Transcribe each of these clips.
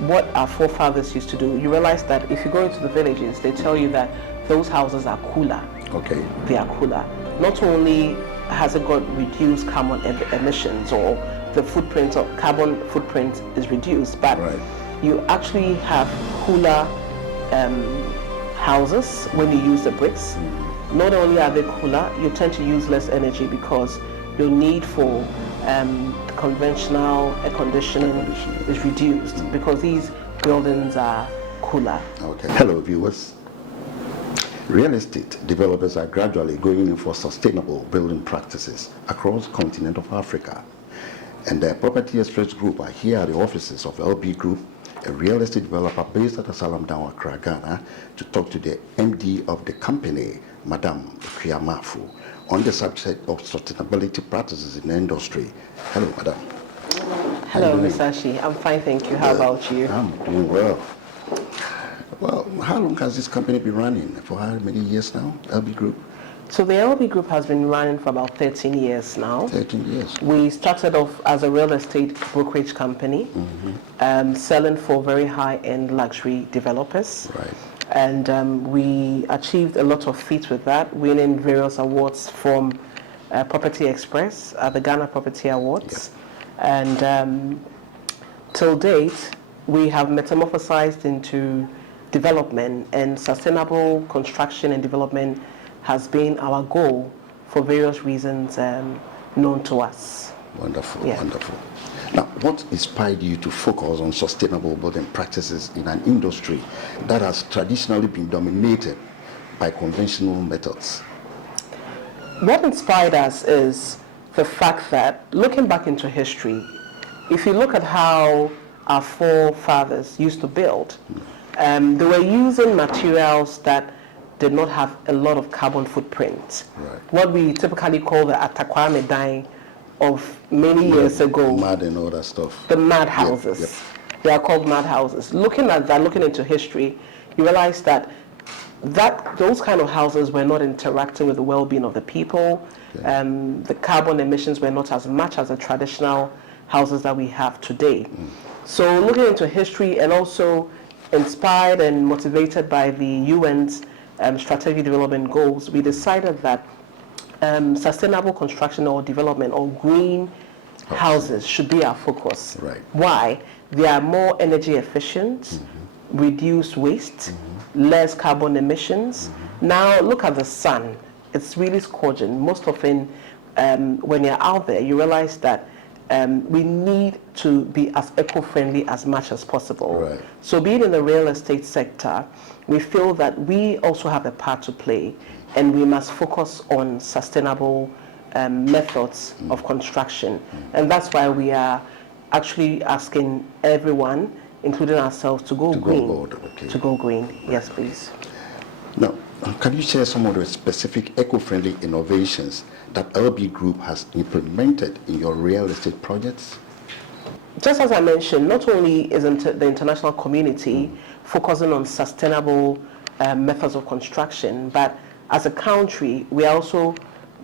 what our forefathers used to do. You realize that if you go into the villages, they tell you that those houses are cooler. Okay. They are cooler. Not only has it got reduced carbon emissions, or the footprint of carbon footprint is reduced, but you actually have cooler houses when you use the bricks. Not only are they cooler, you tend to use less energy because your need for conventional air conditioning is reduced because these buildings are cooler. Okay. Hello viewers. Real estate developers are gradually going in for sustainable building practices across the continent of Africa. And the Property Express Group are here at the offices of LB Group, a real estate developer based at Asalam Down, Accra, Ghana, to talk to the MD of the company, Madam Akua Maafo, on the subject of sustainability practices in the industry. Hello, Madam. Hello, Mr. Ashi. I'm fine, thank you. How about you? I'm doing well. Well, how long has this company been running? For how many years now, LB Group? So the LB Group has been running for about 13 years now. 13 years. We started off as a real estate brokerage company, selling for very high-end luxury developers. Right. And we achieved a lot of feats with that, winning various awards from Property Express at the Ghana Property Awards. Yep. And till date, we have metamorphosized into development, and sustainable construction and development has been our goal for various reasons known to us. Wonderful, wonderful. Now, what inspired you to focus on sustainable building practices in an industry that has traditionally been dominated by conventional methods? What inspired us is the fact that, looking back into history, if you look at how our forefathers used to build, they were using materials that did not have a lot of carbon footprint. Right. What we typically call the Akua Maafo of many years ago. Mud and all that stuff. The mud houses. Yep, yep. They are called mud houses. Looking at that, looking into history, you realize that those kind of houses were not interacting with the well-being of the people. Okay. The carbon emissions were not as much as the traditional houses that we have today. So looking into history, and also inspired and motivated by the UN's strategic development goals, we decided that sustainable construction or development or green houses should be our focus. Right. Why? They are more energy efficient, reduce waste, less carbon emissions. Now look at the sun. It's really scorching. Most often when you're out there, you realize that we need to be as eco-friendly as much as possible. Right. So being in the real estate sector, we feel that we also have a part to play, and we must focus on sustainable methods of construction. And that's why we are actually asking everyone, including ourselves, to go green. To go green, yes please. Now, can you share some of the specific eco-friendly innovations that LB Group has implemented in your real estate projects? Just as I mentioned, not only is the international community focusing on sustainable methods of construction, but as a country, we are also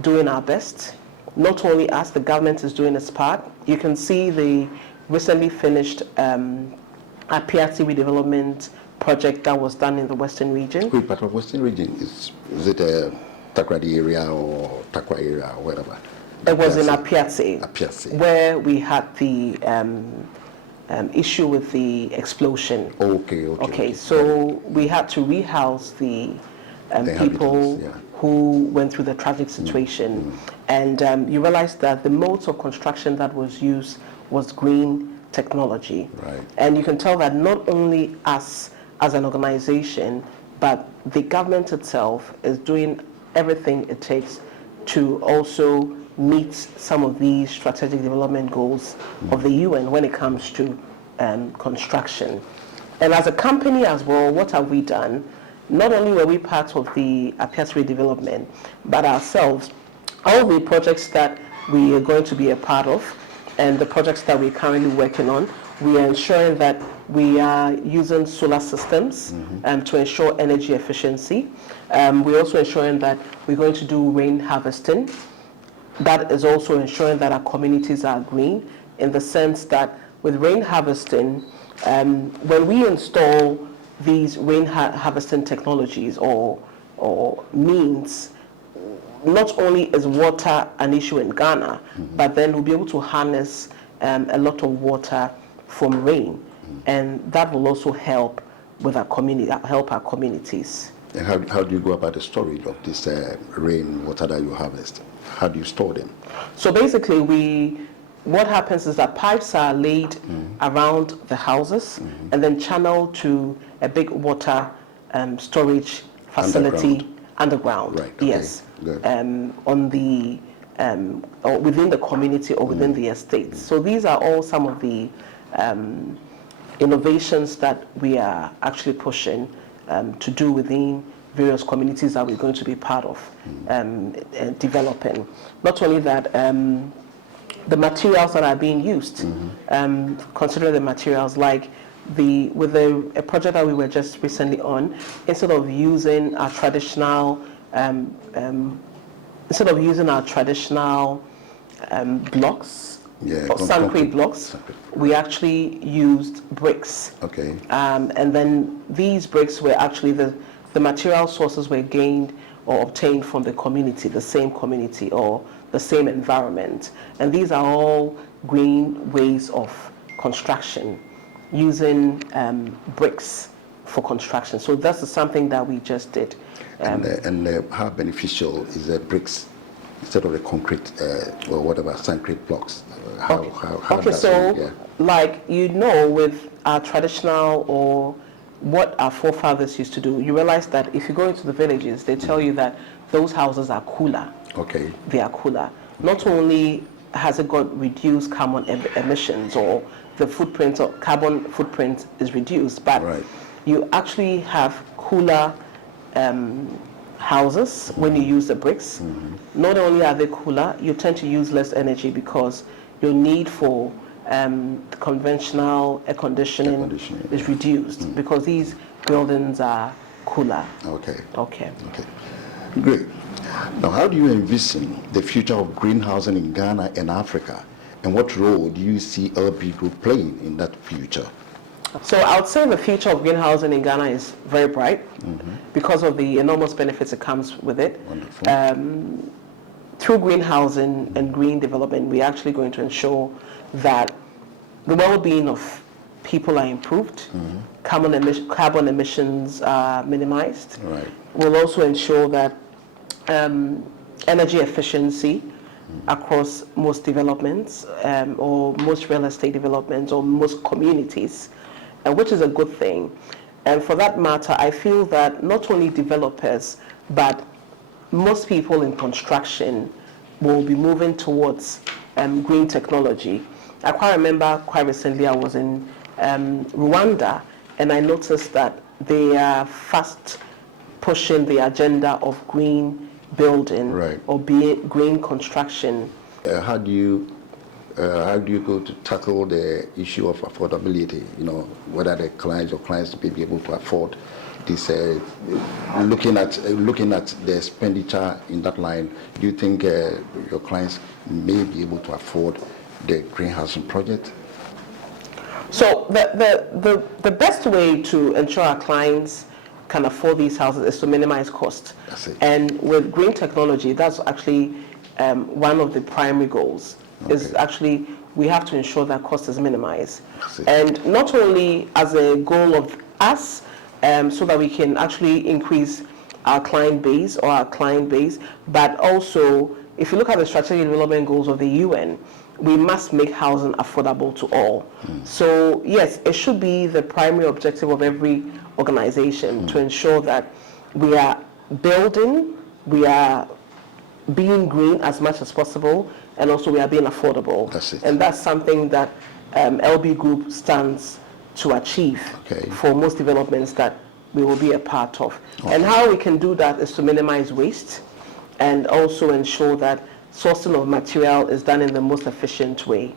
doing our best. Not only us, the government is doing its part. You can see the recently finished Apiatse redevelopment project that was done in the Western region. Which part of Western region? Is it a Takrady area or Takwa area or whatever? It was in Apiatse, where we had the issue with the explosion. Okay. So we had to rehouse the people who went through the tragic situation. And you realize that the modes of construction that was used was green technology. Right. And you can tell that not only us as an organization, but the government itself is doing everything it takes to also meet some of these strategic development goals of the UN when it comes to construction. And as a company as well, what have we done? Not only were we part of the Apiatse redevelopment, but ourselves, all the projects that we are going to be a part of and the projects that we're currently working on, we are ensuring that we are using solar systems to ensure energy efficiency. We're also ensuring that we're going to do rain harvesting. That is also ensuring that our communities are green, in the sense that with rain harvesting, when we install these rain harvesting technologies or means, not only is water an issue in Ghana, but then we'll be able to harness a lot of water from rain, and that will also help with our community, help our communities. And how do you go about the storage of this rainwater that you harvest? How do you store them? So basically, what happens is that pipes are laid around the houses and then channeled to a big water storage facility underground. Right. Okay. Yes. On the or within the community or within the estate. So these are all some of the innovations that we are actually pushing to do within various communities that we're going to be part of developing. Not only that, the materials that are being used, consider the materials like with a project that we were just recently on, instead of using our traditional blocks, or concrete blocks, we actually used bricks. Okay. And then these bricks were actually the material sources were gained or obtained from the community, the same community or the same environment. And these are all green ways of construction, using bricks for construction. So that's something that we just did. And how beneficial is the bricks instead of the concrete or whatever, concrete blocks? Like, with our traditional or what our forefathers used to do, you realize that if you go into the villages, they tell you that those houses are cooler. Okay. They are cooler. Not only has it got reduced carbon emissions, or the footprint of carbon footprint is reduced, but you actually have cooler houses when you use the bricks. Not only are they cooler, you tend to use less energy because your need for conventional air conditioning is reduced because these buildings are cooler. Okay. Great. Now, how do you envision the future of greenhousing in Ghana and Africa, and what role do you see LB Group playing in that future? So I would say the future of greenhousing in Ghana is very bright because of the enormous benefits that comes with it. Wonderful. Through greenhousing and green development, we're actually going to ensure that the well-being of people are improved, carbon emissions are minimized. We'll also ensure that energy efficiency across most developments or most real estate developments or most communities, which is a good thing. And for that matter, I feel that not only developers, but most people in construction will be moving towards green technology. I quite remember quite recently I was in Rwanda, and I noticed that they are fast pushing the agenda of green building or green construction. How do you go to tackle the issue of affordability? Whether the clients may be able to afford this. Looking at the expenditure in that line, do you think your clients may be able to afford the greenhousing project? So the best way to ensure our clients can afford these houses is to minimize cost. And with green technology, that's actually one of the primary goals. Is actually we have to ensure that cost is minimized, and not only as a goal of us, so that we can actually increase our client base, but also if you look at the strategic development goals of the UN, we must make housing affordable to all. So yes, it should be the primary objective of every organization to ensure that we are building, we are being green as much as possible, and also we are being affordable. And that's something that LB Group stands to achieve for most developments that we will be a part of. And how we can do that is to minimize waste and also ensure that sourcing of material is done in the most efficient way.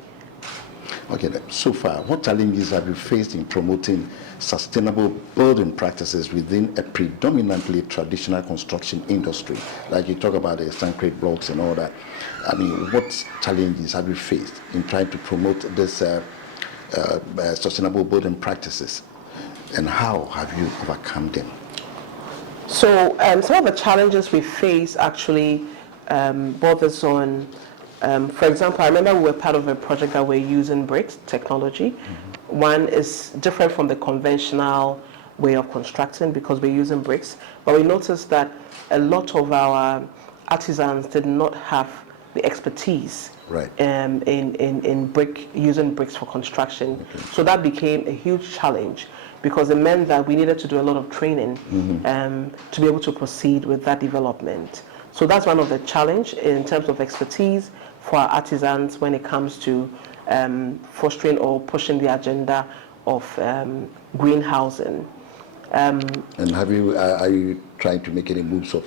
Okay, so far, what challenges have you faced in promoting sustainable building practices within a predominantly traditional construction industry? Like you talk about the concrete blocks and all that. I mean, what challenges have you faced in trying to promote this sustainable building practices, and how have you overcome them? So some of the challenges we face actually borders on, for example, I remember we were part of a project that we're using bricks technology. One is different from the conventional way of constructing because we're using bricks, but we noticed that a lot of our artisans did not have the expertise in using bricks for construction. So that became a huge challenge because it meant that we needed to do a lot of training to be able to proceed with that development. So that's one of the challenge in terms of expertise for our artisans when it comes to fostering or pushing the agenda of greenhousing. And are you trying to make any moves of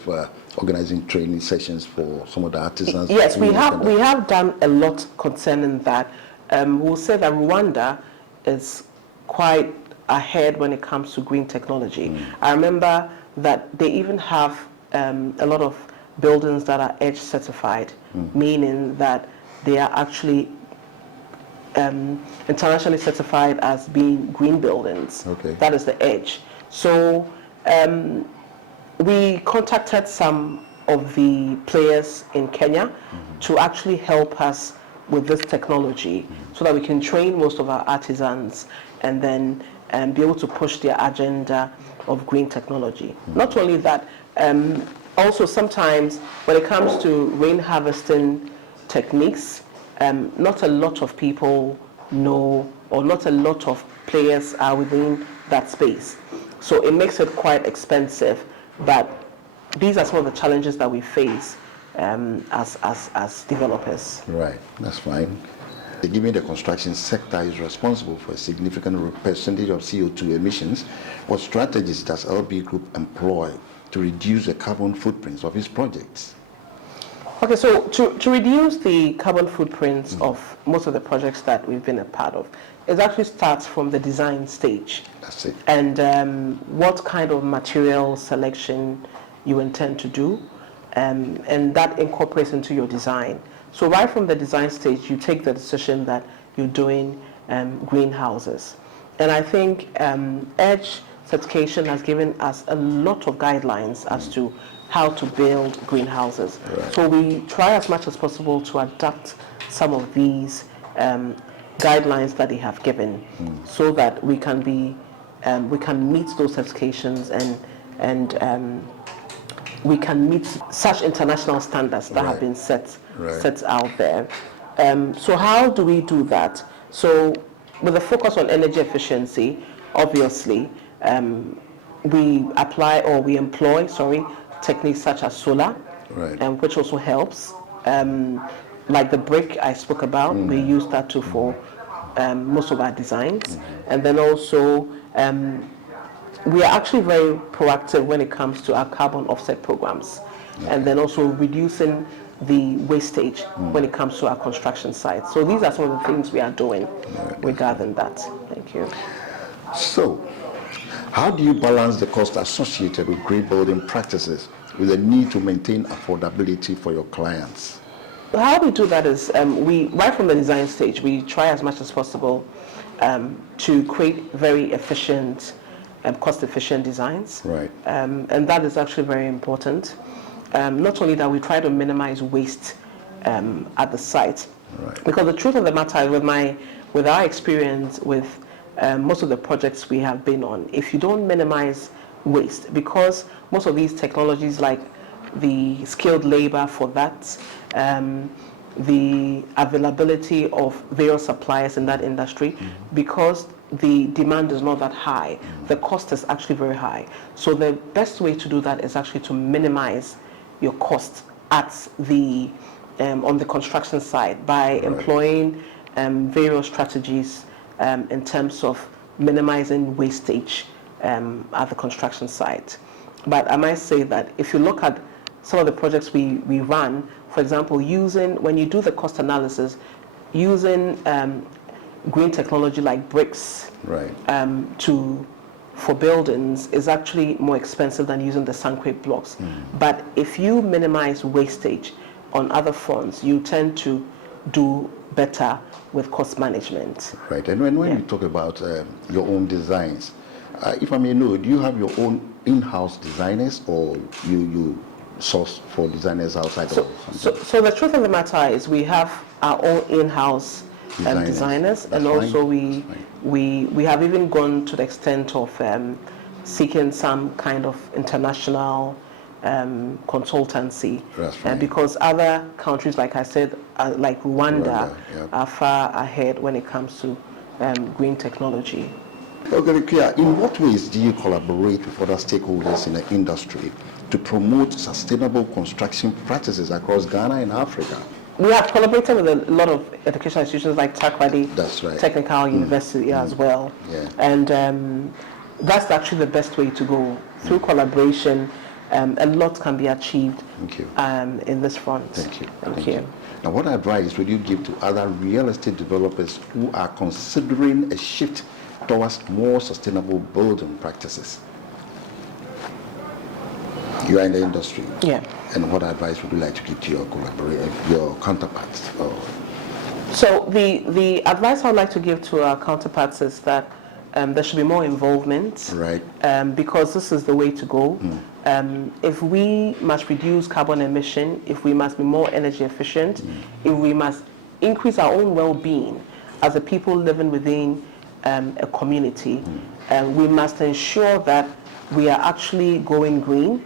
organizing training sessions for some of the artisans? Yes, we have done a lot concerning that. We'll say that Rwanda is quite ahead when it comes to green technology. I remember that they even have a lot of buildings that are EDGE certified, meaning that they are actually internationally certified as being green buildings. That is the EDGE. So we contacted some of the players in Kenya to actually help us with this technology so that we can train most of our artisans and then be able to push their agenda of green technology. Not only that, also sometimes when it comes to rain harvesting techniques, not a lot of people know or not a lot of players are within that space. So it makes it quite expensive, but these are some of the challenges that we face as developers. Right, that's fine. Given the construction sector is responsible for a significant percentage of CO2 emissions, what strategies does LB Group employ to reduce the carbon footprints of its projects? Okay, so to reduce the carbon footprints of most of the projects that we've been a part of, it actually starts from the design stage. That's it. And what kind of material selection you intend to do, and that incorporates into your design. So right from the design stage, you take the decision that you're doing greenhouses. And I think EDGE certification has given us a lot of guidelines as to how to build greenhouses. So we try as much as possible to adapt some of these guidelines that they have given so that we can be we can meet those certifications and we can meet such international standards that have been set out there. So how do we do that? So with a focus on energy efficiency, obviously, we employ techniques such as solar, which also helps. Like the brick I spoke about, we use that too for most of our designs. And then also, we are actually very proactive when it comes to our carbon offset programs. And then also reducing the wastage when it comes to our construction sites. So these are some of the things we are doing regarding that. Thank you. So, how do you balance the cost associated with green building practices with the need to maintain affordability for your clients? How we do that is right from the design stage, we try as much as possible to create very efficient, cost-efficient designs. And that is actually very important. Not only that, we try to minimize waste at the site. Because the truth of the matter, with our experience with most of the projects we have been on, if you don't minimize waste, because most of these technologies like the skilled labor for that, the availability of various suppliers in that industry, because the demand is not that high, the cost is actually very high. So the best way to do that is actually to minimize your cost at on the construction side by employing various strategies in terms of minimizing wastage at the construction site. But I might say that if you look at some of the projects we run, for example, when you do the cost analysis, using green technology like bricks for buildings is actually more expensive than using the concrete blocks. But if you minimize wastage on other fronts, you tend to do better with cost management. Right. And when you talk about your own designs, if I may know, do you have your own in-house designers, or you source for designers outside? So the truth of the matter is we have our own in-house designers, and also we have even gone to the extent of seeking some kind of international consultancy, because other countries, like I said, like Rwanda, are far ahead when it comes to green technology. Okay, Akua, in what ways do you collaborate with other stakeholders in the industry to promote sustainable construction practices across Ghana and Africa? We have collaborated with a lot of educational institutions like Takoradi Technical University as well. Yeah. And that's actually the best way to go. Through collaboration, a lot can be achieved in this front. Thank you. Now, what advice would you give to other real estate developers who are considering a shift towards more sustainable building practices? You are in the industry. Yeah. And what advice would you like to give to your counterparts? So the advice I'd like to give to our counterparts is that there should be more involvement. Right. Because this is the way to go. If we must reduce carbon emission, if we must be more energy efficient, if we must increase our own well-being as a people living within a community, we must ensure that we are actually going green,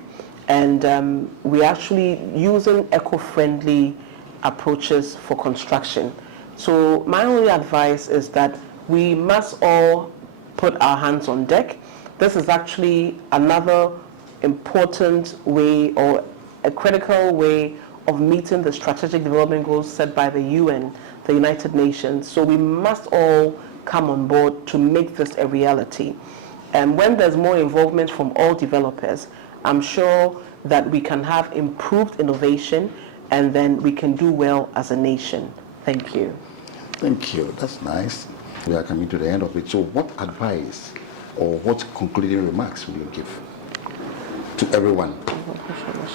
and we're actually using eco-friendly approaches for construction. So my only advice is that we must all put our hands on deck. This is actually another important way, or a critical way, of meeting the strategic development goals set by the UN, the United Nations. So we must all come on board to make this a reality. And when there's more involvement from all developers, I'm sure that we can have improved innovation, and then we can do well as a nation. Thank you. Thank you. That's nice. We are coming to the end of it. So what advice or what concluding remarks will you give to everyone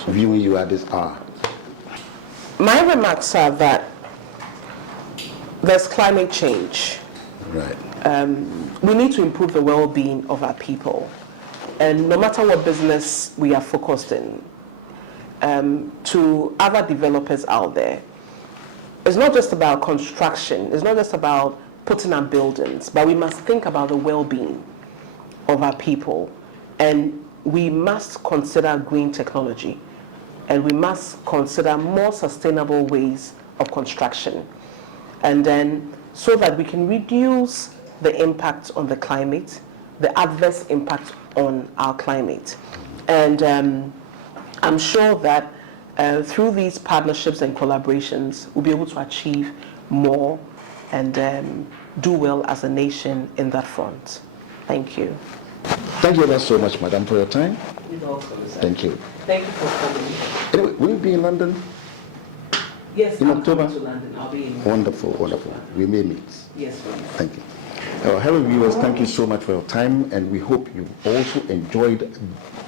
viewing you at this hour? My remarks are that there's climate change. Right. We need to improve the well-being of our people. And no matter what business we are focused in, to other developers out there, it's not just about construction, it's not just about putting up buildings, but we must think about the well-being of our people. And we must consider green technology, and we must consider more sustainable ways of construction. And then, so that we can reduce the impact on the climate, the adverse impact on our climate. And I'm sure that through these partnerships and collaborations, we'll be able to achieve more and do well as a nation in that front. Thank you. Thank you so much, madam, for your time. You're welcome, sir. Thank you. Thank you for coming. Anyway, will you be in London? Yes, in I'm October? coming to London. I'll be in. Wonderful, wonderful. We may meet. Yes, please. Thank you. Hello viewers, thank you so much for your time, and we hope you also enjoyed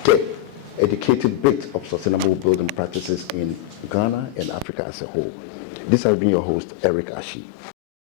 the educated bit of sustainable building practices in Ghana and Africa as a whole. This has been your host, Eric Ashi.